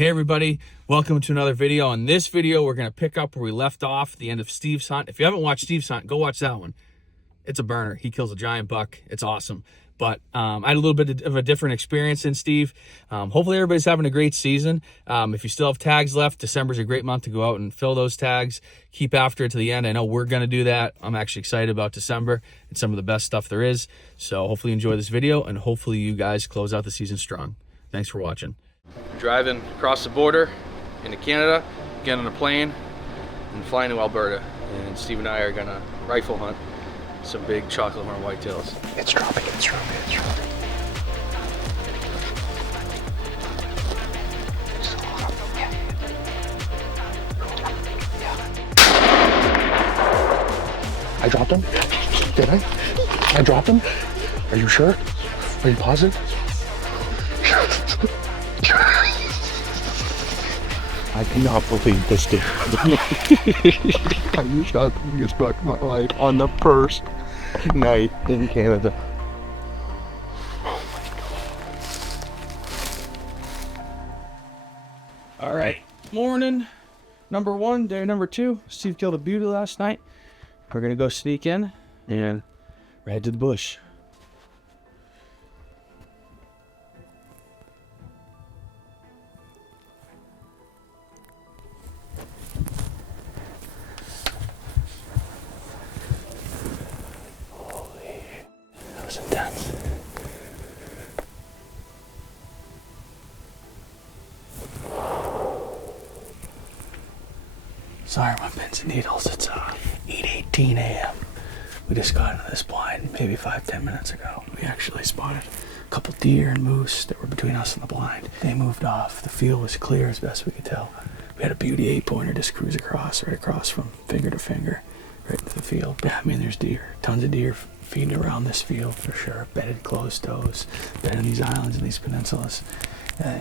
Hey everybody, welcome to another video. In this video, we're gonna pick up where we left off at the end of Steve's hunt. If you haven't watched Steve's hunt, go watch that one. It's a burner. He kills a giant buck. It's awesome. But I had a little bit of a different experience than Steve. Hopefully everybody's having a great season. If you still have tags left, December's a great month to go out and fill those tags. Keep after it to the end. I know we're gonna do that. I'm actually excited about December. It's some of the best stuff there is. So hopefully you enjoy this video and hopefully you guys close out the season strong. Thanks for watching. Driving across the border into Canada, getting on a plane and flying to Alberta. And Steve and I are gonna rifle hunt some big chocolate horn whitetails. It's dropping, it's dropping, it's dropping. I dropped him? Did I? I dropped him? Are you sure? Are you positive? I cannot believe this, dude. I just got the biggest buck of my life on the first night in Canada. Oh my God. All right, morning number one, day number two. Steve killed a beauty last night. We're gonna go sneak in and head to the bush. Sorry, my pins and needles. It's 8:18 a.m. We just got into this blind maybe 5-10 minutes ago. We actually spotted a couple deer and moose that were between us and the blind. They moved off. The field was clear as best we could tell. We had a beauty 8-pointer just cruise across, right across from finger to finger, right into the field. But I mean, there's deer, tons of deer feeding around this field for sure. Bedded closed does, bedded in these islands and these peninsulas.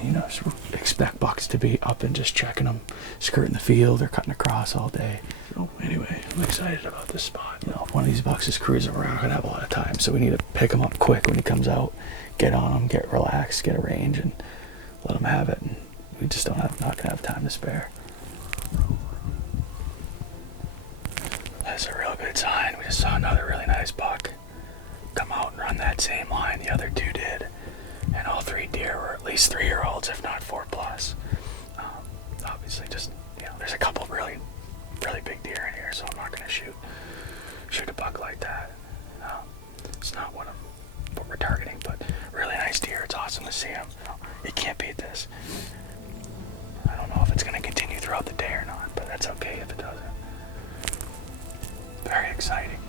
You know, just expect bucks to be up and just checking them, skirting the field or cutting across all day. So anyway, I'm excited about this spot. You know, if one of these bucks is cruising around, we're gonna have a lot of time, so we need to pick him up quick when he comes out, get on him, get relaxed, get a range, and let him have it. And we just not gonna have time to spare. That's a real good sign. We just saw another really nice buck come out and run that same line the other two did. And all three deer were at least 3-year-olds, if not 4+. Obviously, just, you know, there's a couple of really big deer in here, so I'm not gonna shoot a buck like that. It's not what we're targeting, but really nice deer. It's awesome to see them. You can't beat this. I don't know if it's gonna continue throughout the day or not, but that's okay if it doesn't. Very exciting.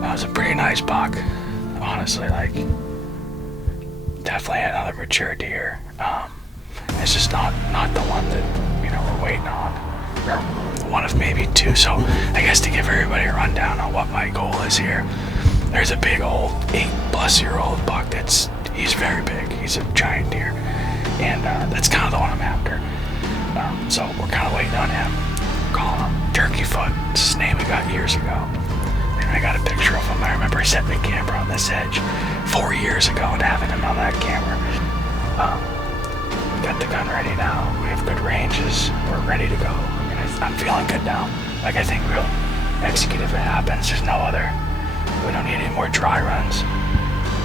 Was a pretty nice buck, honestly. Like, definitely another mature deer. It's just not the one that, you know, we're waiting on, or one of maybe two. So I guess to give everybody a rundown on what my goal is here, there's a big old 8+-year-old buck he's very big. He's a giant deer, and that's kind of the one I'm after. So we're kind of waiting on him. We're calling him Turkey Foot. It's his name we got years ago. I got a picture of him. I remember setting the camera on this edge 4 years ago and having him on that camera. We got the gun ready now. We have good ranges. We're ready to go. And I'm feeling good now. Like, I think we'll execute if it happens. There's no other. We don't need any more dry runs.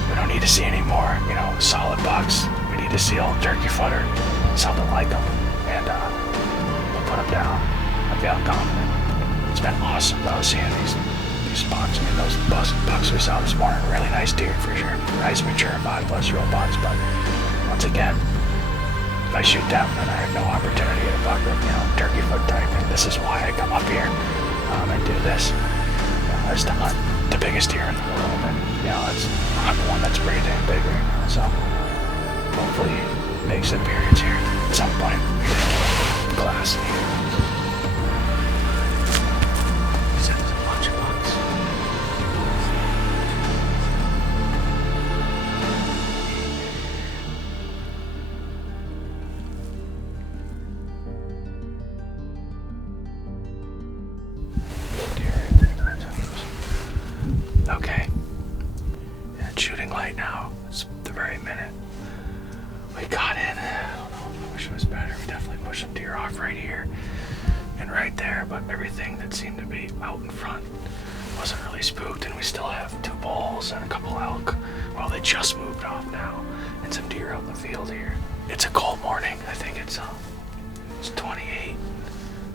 We We don't need to see any more, solid bucks. We need to see old turkey footer, something like them, and we'll put them down. I'm feeling confident. It's been awesome though seeing these bucks. I mean, those bucks we saw this morning, really nice deer for sure. Nice mature 5+-year-old bucks, but once again, if I shoot them, then I have no opportunity to buck them, turkey foot type. And this is why I come up here and do this. Is to hunt the biggest deer in the world, and it's hunt one that's pretty damn big right now. So hopefully he makes an appearance here at some point. Class. He said there's a bunch of bucks. Okay. And shooting light now. It's the very minute we got in. I don't know. I wish it was better. We definitely pushed some deer off right here and right there, but everything that seemed to be out in front wasn't really spooked, and we still have 2 bulls and a couple elk. Well, they just moved off now, and some deer out in the field here. It's a cold morning. I think it's 28.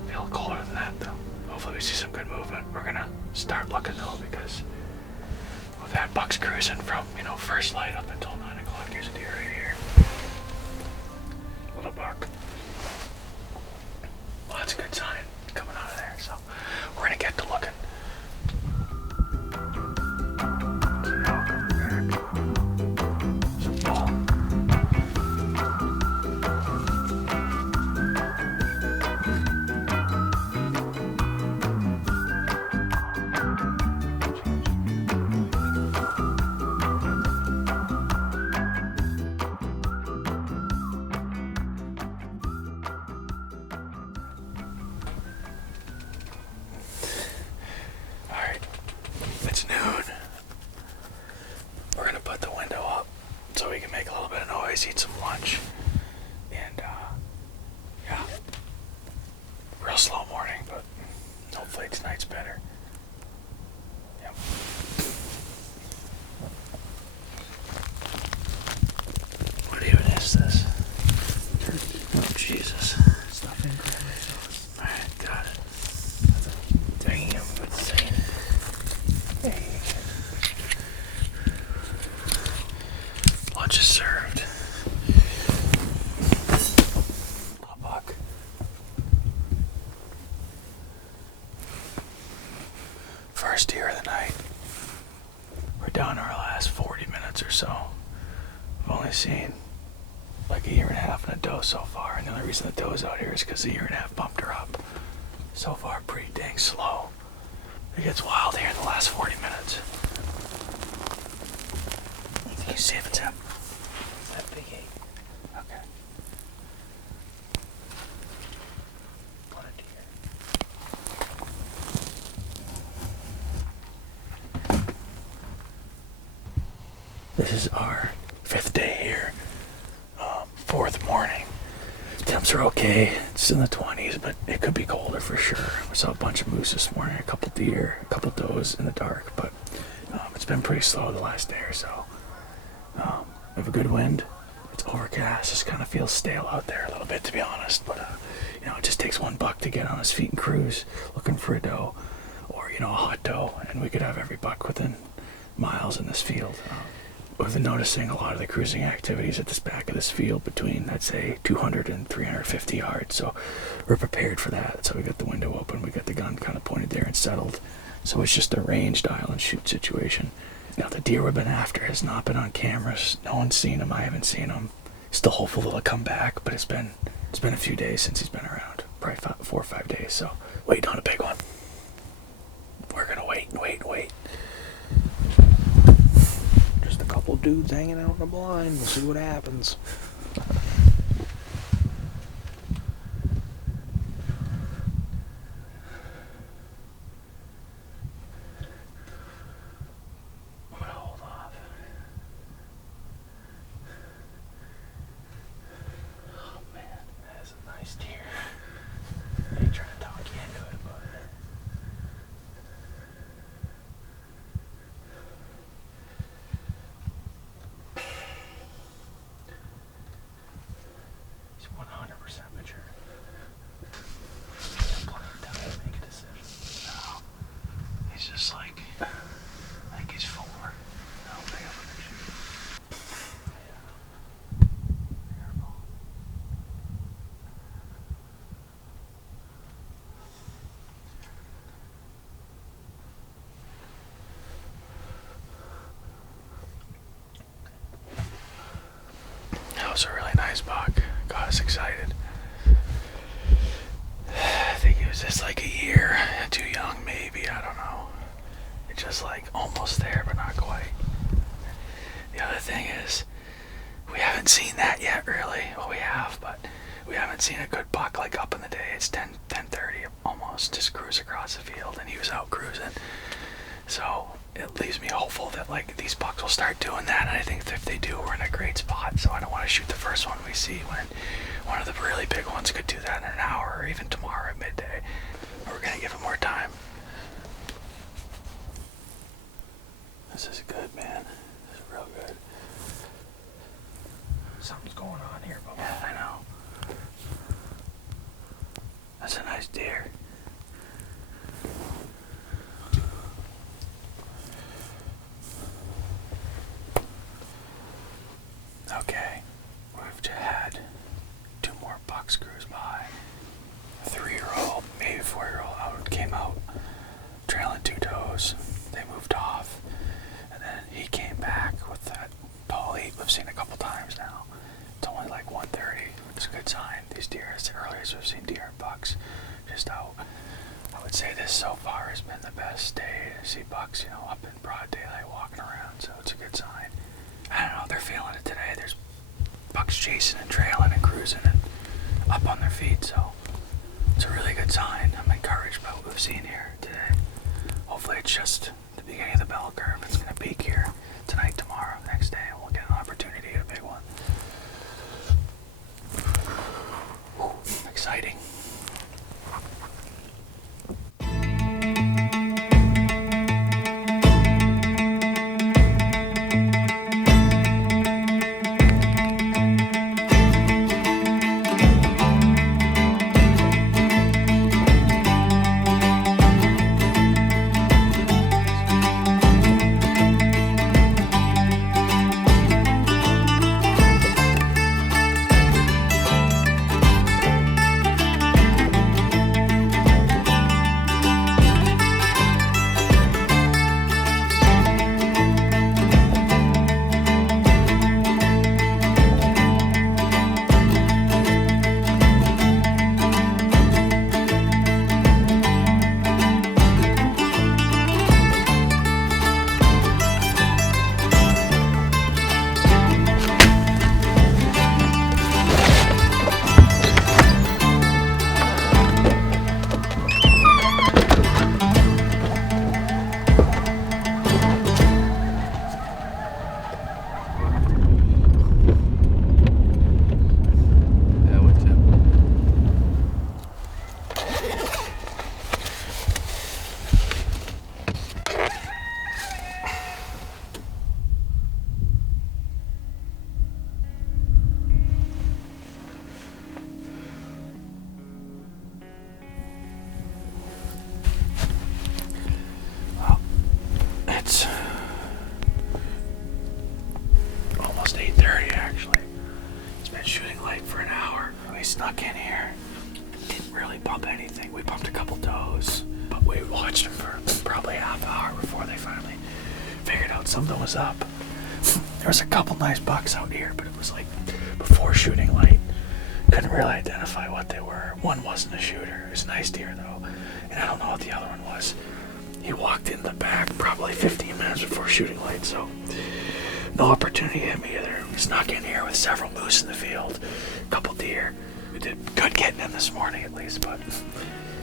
Feel colder than that though. Hopefully we see some good movement. We're gonna start looking though, because we've had bucks cruising from, first light up until 9 o'clock. Here's a deer right here. Little buck. Well, that's a good sign coming out of there. So we're gonna get to looking. Some bull. It's noon. We're gonna put the window up so we can make a little bit of noise, eat some lunch, and yeah, real slow morning, but hopefully tonight's better. Yep. What even is this? Oh Jesus! Stuffing cranberry sauce. All right, got it. Damn, good thing. Hey. Lunch is served. A buck. First deer of the night. We're down to our last 40 minutes or so. We've only seen like a 1.5 years and a doe so far, and the only reason the doe's out here is because the 1.5 years bumped her up. So far, pretty dang slow. It gets wild here in the last 40 minutes. Can you see if it's that big 8? Okay. What a deer. This is our 5th day here. 4th morning. Temps are okay. It's in the 20s, but it could be colder for sure. We saw a bunch of moose this morning, a couple deer, a couple does in the dark, but it's been pretty slow the last day or so. We have a good wind. It's overcast. Just kind of feels stale out there a little bit, to be honest. But it just takes one buck to get on his feet and cruise, looking for a doe, or a hot doe, and we could have every buck within miles in this field. We've been noticing a lot of the cruising activities at this back of this field between, I'd say, 200 and 350 yards. So we're prepared for that. So we got the window open, we got the gun kind of pointed there and settled. So it's just a ranged island shoot situation. Now the deer we've been after has not been on cameras. No one's seen him. I haven't seen him. Still hopeful he'll come back, but it's been a few days since he's been around. Probably 4 or 5 days. So waiting on a big one. We're gonna wait. Just a couple dudes hanging out in the blind. We'll see what happens. I'm gonna hold off. Oh man, that is a nice deer. I ain't trying to talk you into it, but nice buck. Got us excited. I think he was just like a year too young, maybe. I don't know. It's just like almost there, but not quite. The other thing is, we haven't seen that yet, really. Well, we have, but we haven't seen a good buck like up in the day. It's 10:30 almost. Just cruise across the field, and he was out cruising. So it leaves me hopeful that like these bucks will start doing that. And I think if they do, we're in a great spot. So I don't want to shoot the first one we see when one of the really big ones could do that in an hour or even tomorrow at midday. We're gonna give it more time. This is good, man. This is real good. Something's going on here, Bubba. Yeah, I know. That's a nice deer. Okay, we've had 2 more bucks cruise by. A 3-year-old, maybe 4-year-old came out trailing 2 does. They moved off, and then he came back with that tall heat we've seen a couple times now. It's only like 1:30. It's a good sign. These deer, it's the earliest we've seen deer and bucks just out. I would say this so far has been the best day to see bucks, up in broad daylight walking around, so it's a good sign. I don't know, they're feeling it today. There's bucks chasing and trailing and cruising and up on their feet, so it's a really good sign. I'm encouraged by what we've seen here today. Hopefully it's just the beginning of the bell curve. It's going to peak here tonight, tomorrow, next day, and we'll get an opportunity at a big one. Whew, exciting. Snuck in here. Didn't really bump anything. We bumped a couple does, but we watched them for probably a half hour before they finally figured out something was up. There was a couple nice bucks out here, but it was like before shooting light. Couldn't really identify what they were. One wasn't a shooter. It was a nice deer though, and I don't know what the other one was. He walked in the back probably 15 minutes before shooting light, so no opportunity to hit me either. Snuck in here with several moose in the field, a couple deer. We did good getting in this morning at least, but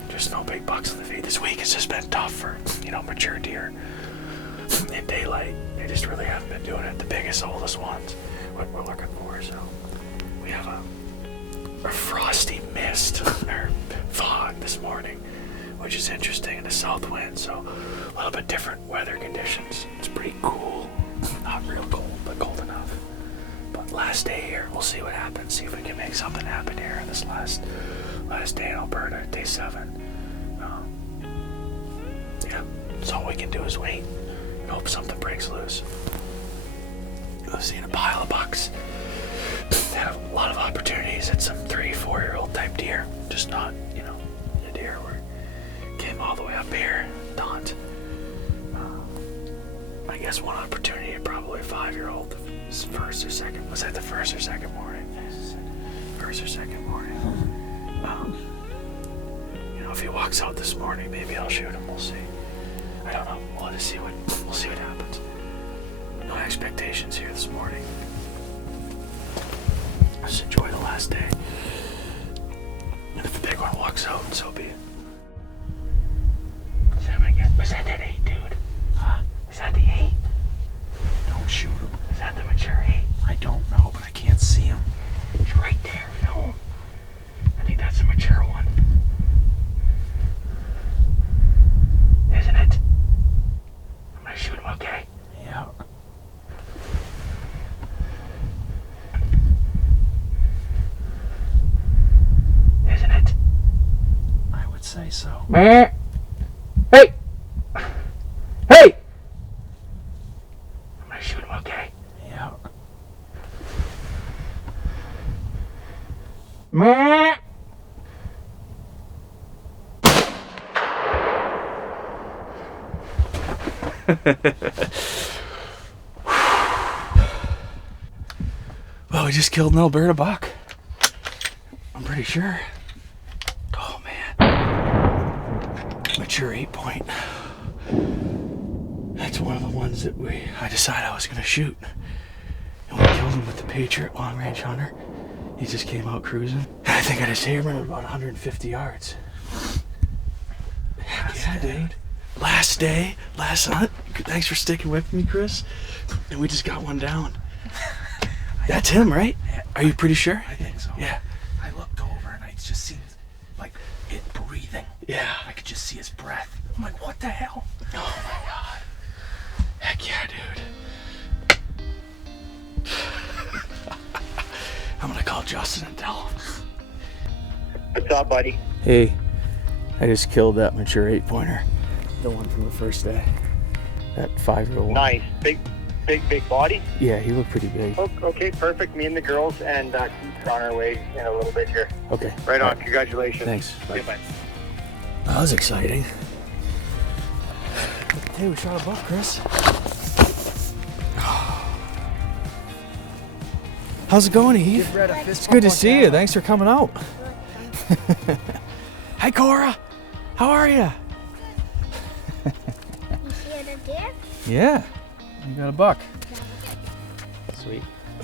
just no big bucks in the feed. This week has just been tough for, mature deer in daylight. They just really haven't been doing it. The biggest, oldest ones, what we're looking for. So we have a frosty mist or fog this morning, which is interesting, in the south wind, so a little bit different weather conditions. It's pretty cool. Not real cold, but cold enough. But last day here, we'll see what happens. See if we can make something happen here this last day in Alberta, day 7. Yeah, so all we can do is wait and hope something breaks loose. I've seen a pile of bucks. Had a lot of opportunities at some 3-4-year-old type deer. Just not, a deer where came all the way up here, Daunt. I guess one opportunity at probably a 5-year-old. Was that the first or second morning? first or second morning. You know, if he walks out this morning, maybe I'll shoot him. We'll see. I don't know. We'll see what happens. No expectations here this morning. Just enjoy the last day. And if the big one walks out, so be it. Was that 8, dude? Huh? Is that the 8? Don't shoot him. Is that the mature 8? I don't know, but I can't see him. It's right there. No. I think that's the mature one. Isn't it? I'm gonna shoot him, okay? Yeah. Isn't it? I would say so. Hey! Hey! I'm gonna shoot him, okay? Yeah. Well, we just killed an Alberta buck. I'm pretty sure. Oh man. Mature 8-point. That's one of the ones that I decided I was gonna shoot. And we killed him with the Patriot long range hunter. He just came out cruising. And I think I just hit him at about 150 yards. Yeah, dude. Last day, last hunt. Thanks for sticking with me, Chris. And we just got one down. That's him, right? Are you pretty sure? I think so. Yeah. I looked over and I just seen like it breathing. Yeah. I could just see his breath. I'm like, what the hell? Oh my god. Heck yeah, dude. I'm gonna call Justin and tell him. What's up, buddy? Hey, I just killed that mature 8-pointer. The one from the first day. That 5-year-old one. Nice. Big body? Yeah, he looked pretty big. Okay, perfect. Me and the girls and keep on our way in a little bit here. Okay. Right on. Congratulations. Thanks. Bye. Goodbye. That was exciting. Hey, we shot a buck, Chris. How's it going, Eve? It's good to see you. Thanks for coming out. Hi, Cora. How are you? You see the deer? Yeah. You got a buck. Sweet. I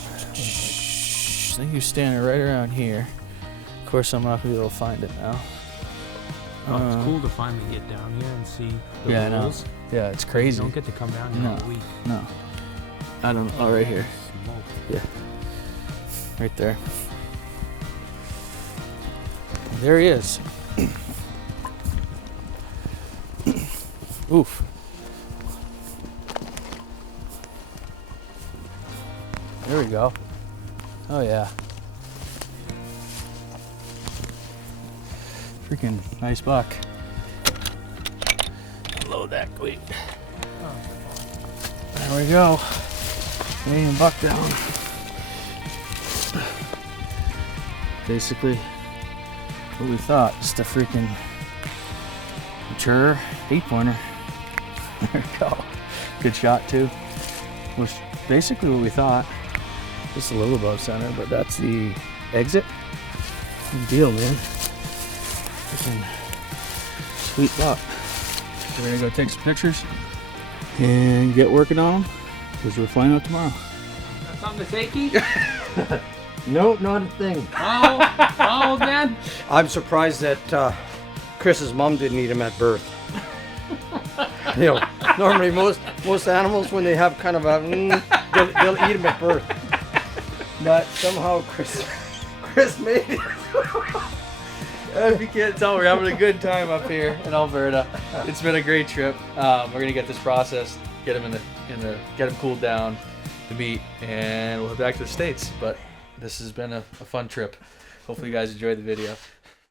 think you're standing right around here. Of course, I'm not gonna be able to find it now. Oh, it's cool to finally get down here and see the Yeah, I know. bulls. Yeah, it's You crazy. don't get to come down here No. all week. No. I don't. Oh, right here. Smoke. Yeah. Right there. There he is. Oof. There we go. Oh yeah. Freaking nice buck. Load that quick. There we go. Canadian buck down. Basically what we thought. Just a freaking mature 8-pointer. There we go. Good shot too. Was basically what we thought. Just a little above center, but that's the exit. Good deal, man. Freaking sweet buck. We're gonna go take some pictures and get working on them because we're flying out tomorrow. That's on the safety? No, not a thing. Oh, man. I'm surprised that Chris's mom didn't eat him at birth. You know, normally most animals when they have kind of a, they'll eat him at birth. But somehow Chris made it. If you can't tell, we're having a good time up here in Alberta. It's been a great trip. We're gonna get this processed, get him get him cooled down, the meat, and we'll head back to the States. But this has been a fun trip. Hopefully you guys enjoyed the video.